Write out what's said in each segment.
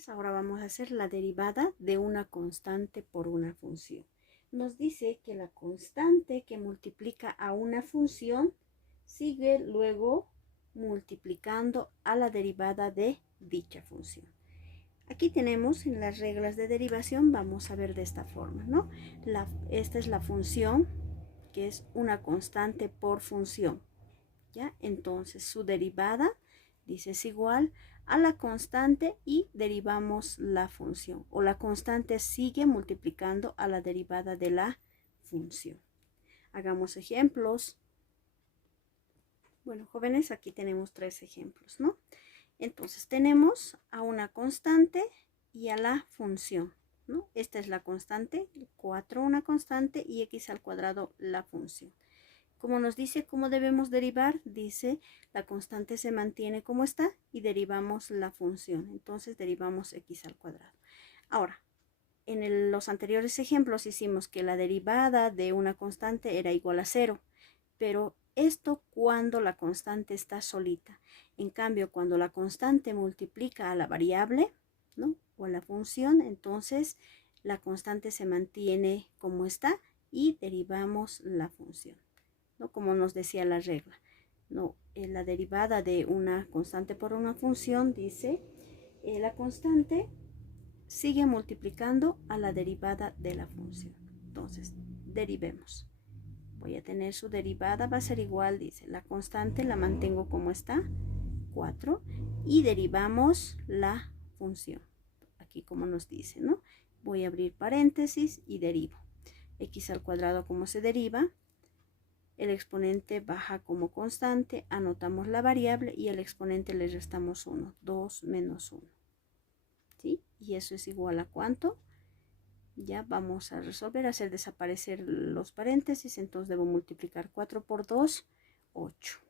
jóvenes, ahora vamos a hacer la derivada de una constante por una función. Nos dice que la constante que multiplica a una función sigue luego multiplicando a la derivada de dicha función. Aquí tenemos en las reglas de derivación, vamos a ver de esta forma, ¿no? Esta es la función, que es una constante por función, ¿ya? Entonces su derivada, dice, es igual a la constante y derivamos la función, o la constante sigue multiplicando a la derivada de la función. Hagamos ejemplos. Bueno, jóvenes, aquí tenemos 3 ejemplos, ¿no? Entonces tenemos a una constante y a la función, ¿no? Esta es la constante, 4 una constante y x al cuadrado la función. Como nos dice cómo debemos derivar, dice la constante se mantiene como está y derivamos la función. Entonces derivamos x al cuadrado. Ahora, en los anteriores ejemplos hicimos que la derivada de una constante era igual a 0, pero esto cuando la constante está solita. En cambio, cuando la constante multiplica a la variable, ¿no? O a la función, entonces la constante se mantiene como está y derivamos la función, ¿no? Como nos decía la regla, ¿no? La derivada de una constante por una función dice la constante sigue multiplicando a la derivada de la función. Entonces, derivemos. Voy a tener su derivada, va a ser igual, dice, la constante la mantengo como está, 4, y derivamos la función. Aquí como nos dice, ¿no? Voy a abrir paréntesis y derivo. X al cuadrado, como se deriva, el exponente baja como constante, anotamos la variable y al exponente le restamos 1, 2 menos 1. ¿Sí? Y eso es igual a ¿cuánto? Ya vamos a resolver, hacer desaparecer los paréntesis, entonces debo multiplicar 4 por 2, 8.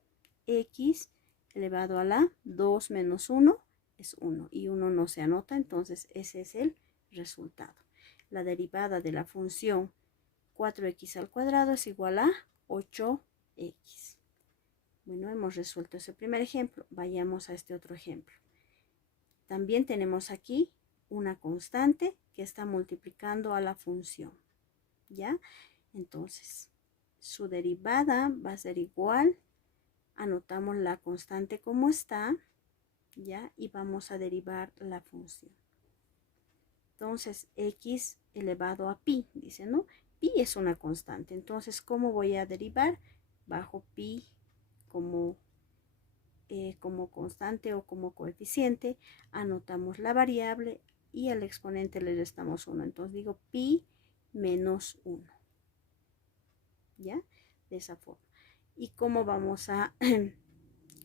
X elevado a la 2 menos 1 es 1 y 1 no se anota, entonces ese es el resultado. La derivada de la función 4x al cuadrado es igual a 8x. Bueno, hemos resuelto ese primer ejemplo. Vayamos a este otro ejemplo. También tenemos aquí una constante que está multiplicando a la función, ¿ya? Entonces, su derivada va a ser igual, anotamos la constante como está, ¿ya? Y vamos a derivar la función. Entonces, x elevado a pi, dice, ¿no? Pi es una constante, entonces, ¿cómo voy a derivar? Bajo pi como constante o como coeficiente, anotamos la variable y al exponente le restamos 1. Entonces digo pi menos 1. ¿Ya? De esa forma. ¿Y cómo vamos a,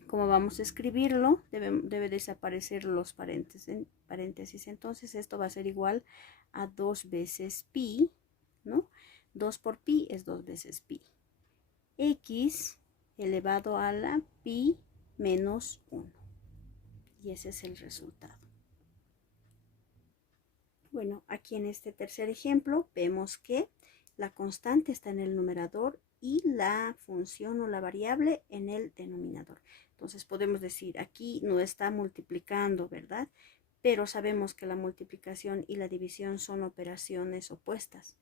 cómo vamos a escribirlo? Debe desaparecer los paréntesis. Entonces esto va a ser igual a 2 veces pi, ¿no? 2 por pi es 2 veces pi. X elevado a la pi menos 1. Y ese es el resultado. Bueno, aquí en este tercer ejemplo vemos que la constante está en el numerador y la función o la variable en el denominador. Entonces podemos decir, aquí no está multiplicando, ¿verdad? Pero sabemos que la multiplicación y la división son operaciones opuestas.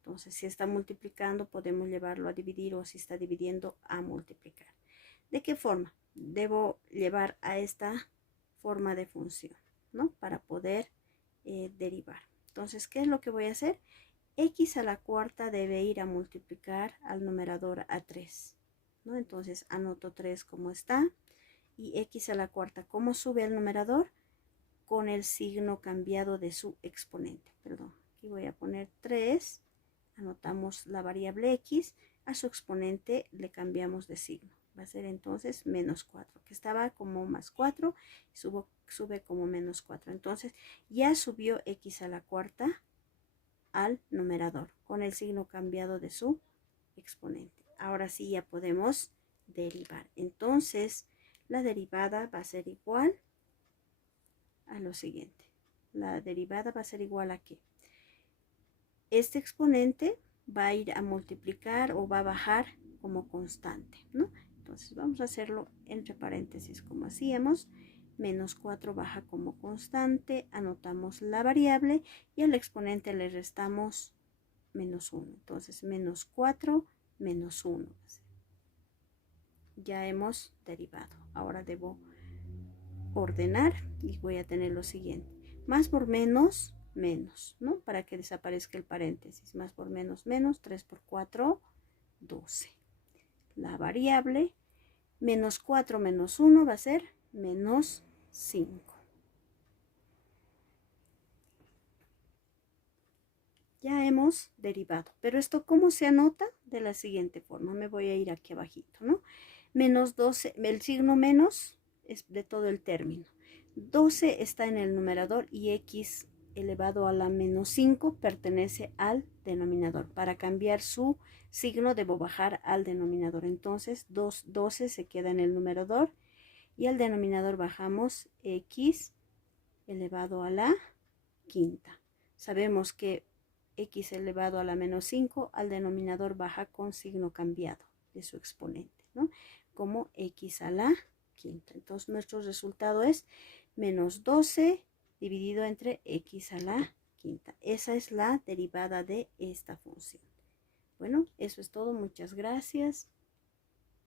Entonces, si está multiplicando, podemos llevarlo a dividir, o si está dividiendo, a multiplicar. ¿De qué forma? Debo llevar a esta forma de función, ¿no? Para poder derivar. Entonces, ¿qué es lo que voy a hacer? X a la cuarta debe ir a multiplicar al numerador a 3, ¿no? Entonces, anoto 3 como está. Y X a la cuarta, ¿cómo sube al numerador? Con el signo cambiado de su exponente. Perdón, aquí voy a poner 3. Anotamos la variable X. A su exponente le cambiamos de signo. Va a ser entonces menos 4, que estaba como más 4, sube como menos 4. Entonces ya subió X a la cuarta al numerador con el signo cambiado de su exponente. Ahora sí ya podemos derivar. Entonces la derivada va a ser igual a lo siguiente. La derivada va a ser igual a que este exponente va a ir a multiplicar o va a bajar como constante, ¿no? Entonces vamos a hacerlo entre paréntesis como hacíamos. menos 4 baja como constante, anotamos la variable y al exponente le restamos menos 1. Entonces, menos 4 menos 1. Ya hemos derivado. Ahora debo ordenar y voy a tener lo siguiente. Más por menos, menos, ¿no? Para que desaparezca el paréntesis. Más por menos, menos. 3 por 4, 12. La variable menos 4 menos 1 va a ser menos 5. Ya hemos derivado. Pero esto, ¿cómo se anota? De la siguiente forma. Me voy a ir aquí abajito, ¿no? Menos 12, el signo menos es de todo el término. 12 está en el numerador y x elevado a la menos 5 pertenece al denominador. Para cambiar su signo debo bajar al denominador. Entonces 12 se queda en el numerador y al denominador bajamos x elevado a la quinta. Sabemos que x elevado a la menos 5 al denominador baja con signo cambiado de su exponente, ¿no? Como x a la quinta. Entonces nuestro resultado es menos 12 dividido entre x a la quinta. Esa es la derivada de esta función. Bueno, eso es todo. Muchas gracias.